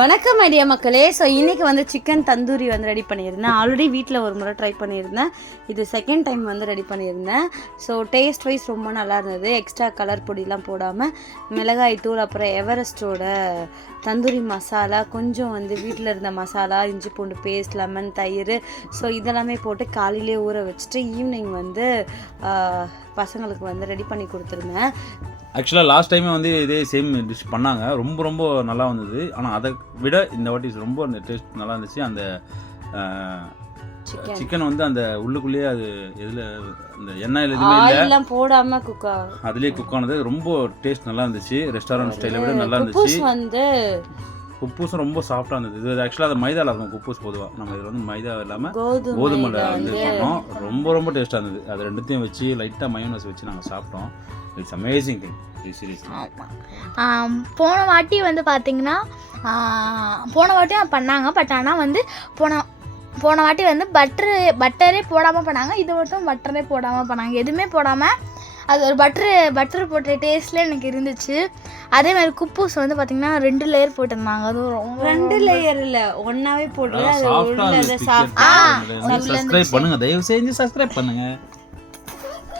வணக்கம் ஐடியா மக்களே. ஸோ இன்றைக்கி வந்து சிக்கன் தந்தூரி வந்து ரெடி பண்ணியிருந்தேன். ஆல்ரெடி வீட்டில் ஒரு முறை ட்ரை பண்ணியிருந்தேன். இது செகண்ட் டைம் வந்து ரெடி பண்ணியிருந்தேன். ஸோ டேஸ்ட் வைஸ் ரொம்ப நல்லா இருந்தது. எக்ஸ்ட்ரா கலர் பொடிலாம் போடாமல் மிளகாய் தூள், அப்புறம் எவரெஸ்ட்டோட தந்தூரி மசாலா, கொஞ்சம் வந்து வீட்டில் இருந்த மசாலா, இஞ்சி பூண்டு பேஸ்ட், லெமன், தயிர், ஸோ இதெல்லாமே போட்டு காலையிலே ஊற வச்சுட்டு ஈவினிங் வந்து பசங்களுக்கு வந்து ரெடி பண்ணி கொடுத்துருந்தேன். ஆக்சுவலாக லாஸ்ட் டைமே வந்து இதே சேம் டிஷ் பண்ணாங்க. ரொம்ப நல்லா வந்தது. ஆனால் அதை விட இந்த வாட்டி ரொம்ப டேஸ்ட் நல்லா இருந்துச்சு. அந்த சிக்கன் வந்து அந்த உள்ளுக்குள்ளேயே அது எதில் அந்த எண்ணெயில் எதுவுமே இல்லை போடாமல் குக்கா அதுலேயே குக் ஆனது ரொம்ப டேஸ்ட் நல்லா இருந்துச்சு. ரெஸ்டாரண்ட் ஸ்டைலை விட நல்லா இருந்துச்சு. வந்து குப்பூஸும் ரொம்ப சாஃப்டாக இருந்தது. இது ஆக்சுவலாக அது மைதாவில் இருக்கும் குப்பூஸ் பொதுவாக. நம்ம இதில் வந்து மைதா இல்லாமல் கோதுமையில் வந்து பண்ணோம். ரொம்ப டேஸ்ட்டாக இருந்தது. அது ரெண்டுத்தையும் வச்சு லைட்டாக மயோனஸ் வச்சு நாங்கள் சாப்பிட்டோம். It's amazing thing. போன வாட்டி வந்து பார்த்தீங்கன்னா போன வாட்டியும் பண்ணாங்க. பட் ஆனால் வந்து போன வாட்டி வந்து பட்டரே போடாமல் பண்ணாங்க. இது மட்டும் பட்டரே போடாமல் பண்ணாங்க. எதுவுமே போடாமல் அது ஒரு பட்டர் போட்ட டேஸ்ட்ல எனக்கு இருந்துச்சு. அதே மாதிரி குப்பூஸ் வந்து பார்த்தீங்கன்னா 2 லேயர் போட்டிருந்தாங்க. அது ரொம்ப 2 லேயர் இல்லை, ஒன்றாவே போட்டு சப்ஸ்கிரைப் பண்ணுங்க, தயவு செஞ்சு சப்ஸ்கிரைப் பண்ணுங்க.